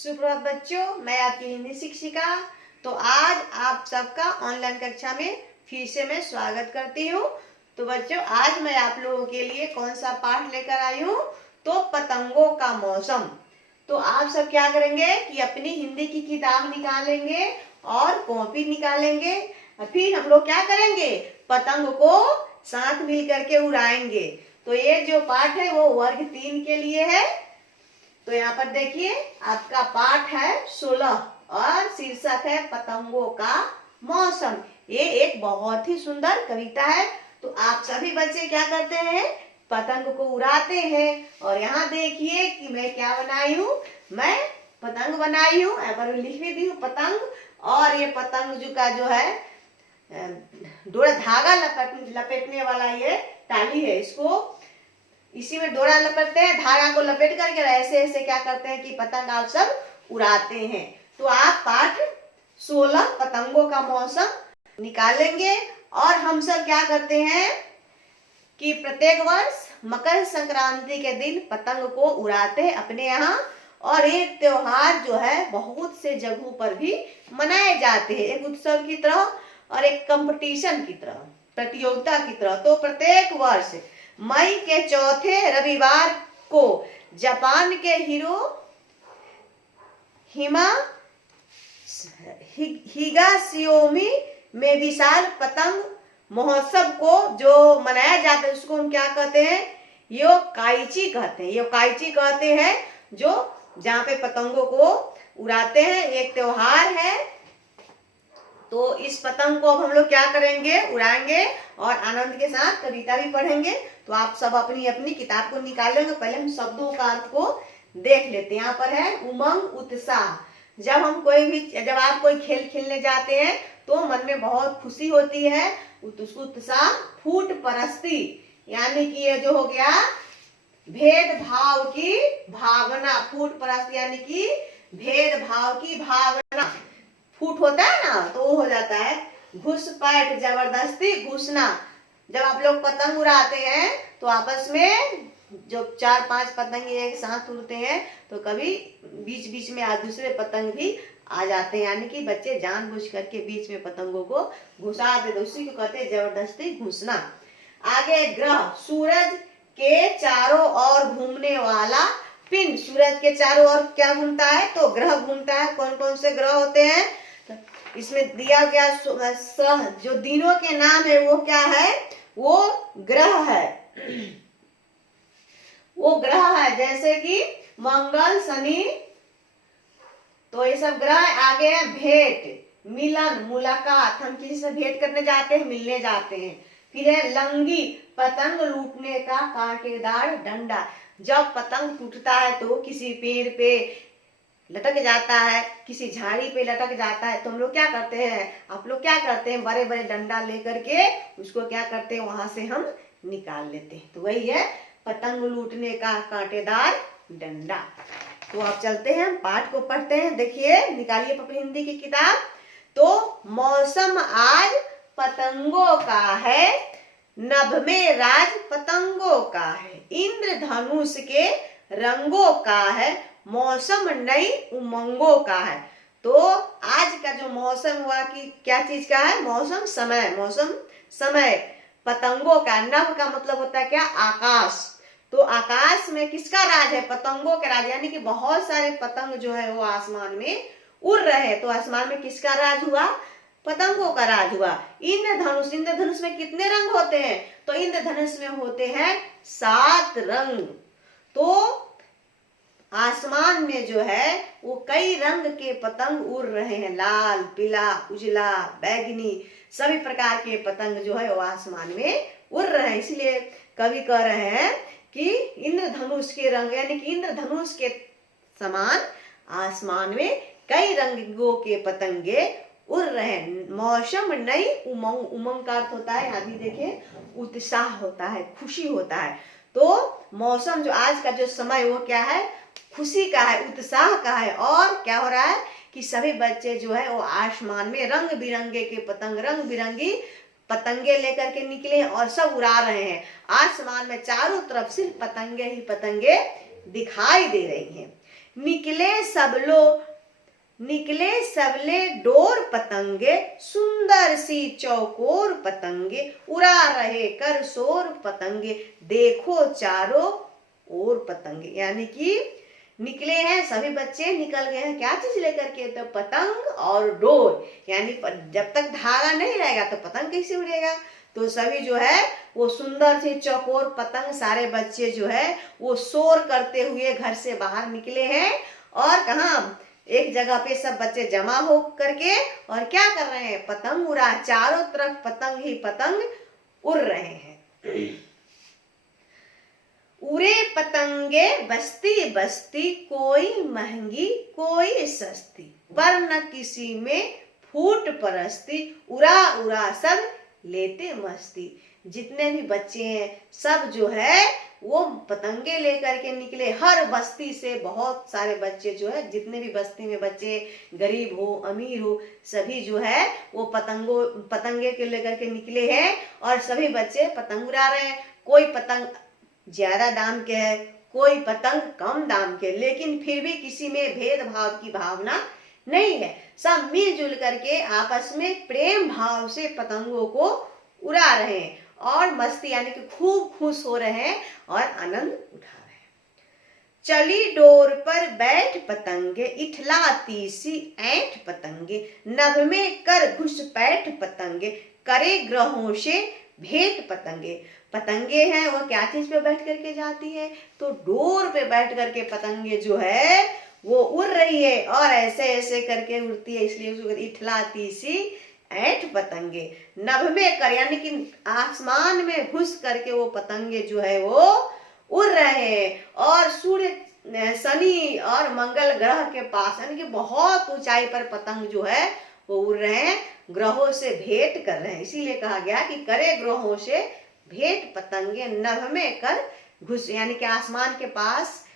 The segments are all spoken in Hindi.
सुप्रभात बच्चों, मैं आपकी हिंदी शिक्षिका। तो आज आप सबका ऑनलाइन कक्षा में फिर से मैं स्वागत करती हूँ। तो बच्चों, आज मैं आप लोगों के लिए कौन सा पाठ लेकर आई हूँ? तो पतंगों का मौसम। तो आप सब क्या करेंगे कि अपनी हिंदी की किताब निकालेंगे और कॉपी निकालेंगे और फिर हम लोग क्या करेंगे, पतंग को साथ मिल करके उड़ाएंगे। तो ये जो पाठ है वो वर्ग 3 के लिए है। तो यहाँ पर देखिए, आपका पाठ है 16 और शीर्षक है पतंगों का मौसम। ये एक बहुत ही सुंदर कविता है। तो आप सभी बच्चे क्या करते हैं, पतंग को उड़ाते हैं। और यहाँ देखिए कि मैं क्या बनाई हूँ, मैं पतंग बनाई हूँ। यहाँ पर लिख भी दी हूँ पतंग। और ये पतंग जो है डोरा धागा लपेटने वाला ये टाली है। इसको इसी में डोरा लपेटते हैं, धागा को लपेट करके ऐसे ऐसे क्या करते हैं कि पतंग आप सब उड़ाते हैं। तो आप पाठ 16 पतंगों का मौसम निकालेंगे। और हम सब क्या करते हैं कि प्रत्येक वर्ष मकर संक्रांति के दिन पतंग को उड़ाते हैं अपने यहाँ। और एक त्योहार जो है बहुत से जगहों पर भी मनाए जाते हैं, एक उत्सव की तरह और एक कंपटीशन की तरह, प्रतियोगिता की तरह। तो प्रत्येक वर्ष मई के चौथे रविवार को जापान के हिगाशियोमी में विशाल पतंग महोत्सव को जो मनाया जाता है उसको हम क्या कहते हैं, योकाइची कहते हैं। योकाइची कहते हैं जो जहाँ पे पतंगों को उड़ाते हैं, एक त्योहार है। तो इस पतंग को अब हम लोग क्या करेंगे, उड़ाएंगे और आनंद के साथ कविता भी पढ़ेंगे। तो आप सब अपनी अपनी किताब को निकालेंगे। पहले हम शब्दों का अर्थ को देख लेते हैं। यहाँ पर है उमंग, उत्साह। जब आप कोई खेल खेलने जाते हैं तो मन में बहुत खुशी होती है, उत्साह। फूट परस्ती यानी कि ये जो हो गया भेदभाव की भावना। फूट परस्ती यानी कि भेदभाव की भावना। फूट होता है ना तो वो हो जाता है घुसपैठ, जबरदस्ती घुसना। जब आप लोग पतंग उड़ाते हैं तो आपस में जो 4-5 पतंग एक साथ उड़ते हैं तो कभी बीच बीच में दूसरे पतंग भी आ जाते हैं, यानी कि बच्चे जानबूझ करके बीच में पतंगों को घुसा देते, उसी को कहते हैं जबरदस्ती घुसना। आगे ग्रह, सूरज के चारों ओर घूमने वाला पिंड। सूरज के चारों ओर क्या घूमता है, तो ग्रह घूमता है। कौन कौन से ग्रह होते हैं, इसमें दिया गया जो दिनों के नाम है वो क्या है, वो ग्रह है। वो ग्रह है जैसे कि मंगल, शनि। तो ये सब ग्रह। आगे है भेंट, मिलन, मुलाकात। हम किसी से भेंट करने जाते हैं, मिलने जाते हैं। फिर है लंगी, पतंग लूटने का कांटेदार डंडा। जब पतंग टूटता है तो किसी पेड़ पे लटक जाता है, किसी झाड़ी पे लटक जाता है, तो हम लोग क्या करते हैं, आप लोग क्या करते हैं, बड़े बड़े डंडा लेकर के उसको क्या करते हैं, वहां से हम निकाल लेते हैं। तो वही है पतंग लूटने का कांटेदार डंडा। तो आप चलते हैं, पाठ को पढ़ते हैं। देखिए, निकालिए अपनी हिंदी की किताब। तो मौसम आज पतंगों का है, नभ में राज पतंगों का है, इंद्रधनुष के रंगों का है, मौसम नई उमंगों का है। तो आज का जो मौसम हुआ कि क्या चीज का है, मौसम समय। मौसम समय पतंगों का। नभ का मतलब होता है क्या, आकाश। तो आकाश में किसका राज है, पतंगों का राज, यानी कि बहुत सारे पतंग जो है वो आसमान में उड़ रहे हैं। तो आसमान में किसका राज हुआ, पतंगों का राज हुआ। इंद्रधनुष, इंद्रधनुष में कितने रंग होते हैं, तो इंद्रधनुष में होते हैं 7 रंग। तो आसमान में जो है वो कई रंग के पतंग उड़ रहे हैं, लाल, पीला, उजला, बैगनी, सभी प्रकार के पतंग जो है वो आसमान में उड़ रहे हैं। इसलिए कवि कह रहे हैं कि इंद्रधनुष के रंग, यानी कि इंद्रधनुष के समान आसमान में कई रंगों के पतंगे उड़ रहे हैं। मौसम नई उमंग, उमंग का अर्थ होता है, यहाँ भी देखें, उत्साह होता है, खुशी होता है। तो मौसम जो आज का जो समय वो क्या है, खुशी का है, उत्साह का है। और क्या हो रहा है कि सभी बच्चे जो है वो आसमान में रंग बिरंगे के पतंग, रंग बिरंगी पतंगे लेकर के निकले और सब उड़ा रहे हैं। आसमान में चारों तरफ सिर्फ पतंगे ही पतंगे दिखाई दे रही हैं। निकले सबले डोर पतंगे, सुंदर सी चौकोर पतंगे, उड़ा रहे कर शोर पतंगे, देखो चारों ओर पतंगे। यानी कि निकले हैं सभी बच्चे, निकल गए हैं क्या चीज लेकर के, तो पतंग और डोर। यानी जब तक धागा नहीं रहेगा तो पतंग कैसे उड़ेगा। तो सभी जो है वो सुंदर सी चौकोर पतंग, सारे बच्चे जो है वो शोर करते हुए घर से बाहर निकले हैं। और कहाँ, एक जगह पे सब बच्चे जमा हो करके और क्या कर रहे हैं, पतंग उड़ा, चारों तरफ पतंग ही पतंग उड़ रहे हैं। उड़े पतंगे बस्ती बस्ती, कोई महंगी कोई सस्ती, पर न किसी में फूट परस्ती, उड़ा उड़ा सब लेते मस्ती। जितने भी बच्चे हैं सब जो है वो पतंगे लेकर के निकले। हर बस्ती से बहुत सारे बच्चे जो है, जितने भी बस्ती में बच्चे, गरीब हो अमीर हो, सभी जो है वो पतंगे के लेकर के निकले हैं और सभी बच्चे पतंग उड़ा रहे हैं। कोई पतंग ज्यादा दाम के है, कोई पतंग कम दाम के, लेकिन फिर भी किसी में भेदभाव की भावना नहीं है। सब मिलजुल करके आपस में प्रेम भाव से पतंगों को उड़ा रहे हैं और मस्ती यानी कि खूब खुश हो रहे हैं और आनंद उठा रहे हैं। चली डोर पर बैठ पतंगे, इठलाती सी ऐंठ पतंगे, नभ में कर घुसपैठ पतंगे, करे ग्रहों से भेंट पतंगे। पतंगे हैं वो क्या चीज पे बैठ करके जाती है, तो डोर पे बैठ करके पतंगे जो है वो उड़ रही है और ऐसे ऐसे करके उड़ती है, इसलिए उसको इठलाती सी ऐंठ पतंगे। नभ में कर यानी कि आसमान में घुस करके वो पतंगे जो है वो उड़ रहे हैं और सूर्य, शनि और मंगल ग्रह के पास यानी कि बहुत ऊंचाई पर पतंग जो है वो उड़ रहे हैं, ग्रहों से भेंट कर रहे हैं। इसीलिए कहा गया कि करे ग्रहों से भेंट पतंगे, नभ में कर घुस, यानी कि आसमान के पास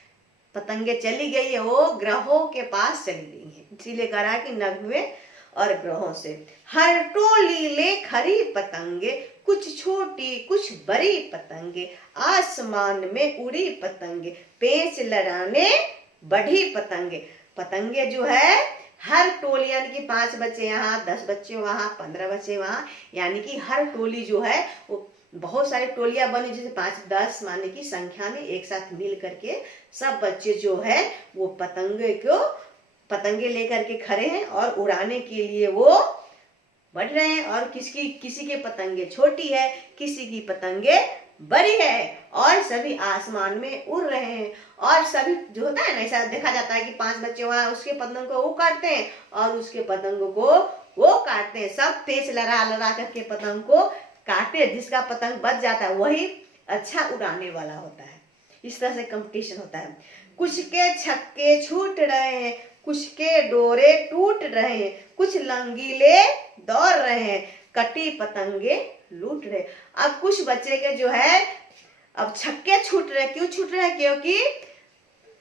पतंगे चली गई है, वो ग्रहों के पास चली गई है, इसीलिए कह रहा है कि नभ में और ग्रहों से। हर टोली ले खरी पतंगे, कुछ छोटी कुछ बड़ी पतंगे, आसमान में उड़ी पतंगे, पेंच लड़ाने बढ़ी पतंगे। पतंगे जो है हर टोली यानी कि 5 बच्चे यहाँ, 10 बच्चे वहां, 15 बच्चे वहां, यानी कि हर टोली जो है वो बहुत सारी टोलियां बनी, जैसे 5-10 माने की संख्या में एक साथ मिल करके सब बच्चे जो है वो पतंगे लेकर के खड़े हैं और उड़ाने के लिए वो बढ़ रहे हैं। और किसी के पतंगे छोटी है, किसी की पतंगे बड़ी है और सभी आसमान में उड़ रहे हैं। और सभी जो होता है ना, ऐसा देखा जाता है कि 5 बच्चे वहां, उसके पतंग को वो काटते हैं और उसके पतंगों को वो काटते हैं। सब तेज लड़ा करके पतंग को काटे, जिसका पतंग बच जाता है वही अच्छा उड़ाने वाला होता है। इस तरह से कंपटीशन होता है। कुछ के छक्के छूट रहे हैं, कुछ के डोरे टूट रहे हैं, कुछ लंगीले दौड़ रहे हैं, कटी पतंगे लूट रहे। अब कुछ बच्चे के जो है अब छक्के छूट रहे, क्यों छूट रहे हैं, क्योंकि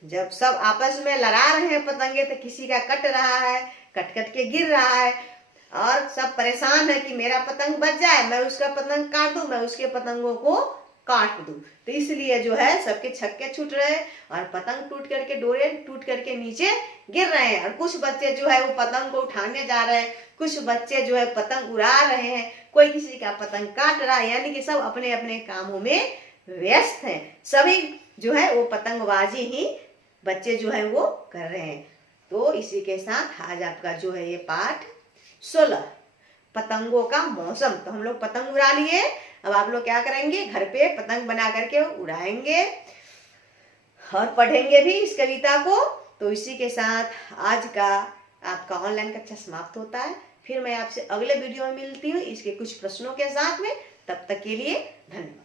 जब सब आपस में लड़ा रहे हैं पतंगे तो किसी का कट रहा है, कट के गिर रहा है और सब परेशान है कि मेरा पतंग बच जाए, मैं उसका पतंग काट दूं, मैं उसके पतंगों को काट दूं। तो इसलिए जो है सबके छक्के छूट रहे हैं और पतंग टूट करके, डोरे टूट करके नीचे गिर रहे हैं। और कुछ बच्चे जो है वो पतंग को उठाने जा रहे हैं, कुछ बच्चे जो है पतंग उड़ा रहे हैं, कोई किसी का पतंग काट रहा है, यानी कि सब अपने अपने कामों में व्यस्त हैं। सभी जो है वो पतंगबाजी ही बच्चे जो है वो कर रहे हैं। तो इसी के साथ आज आपका जो है ये पाठ 16 पतंगों का मौसम। तो हम लोग पतंग उड़ा लिए, अब आप लोग क्या करेंगे, घर पे पतंग बना करके उड़ाएंगे और पढ़ेंगे भी इस कविता को। तो इसी के साथ आज का आपका ऑनलाइन कक्षा समाप्त होता है। फिर मैं आपसे अगले वीडियो में मिलती हूँ इसके कुछ प्रश्नों के साथ में। तब तक के लिए धन्यवाद।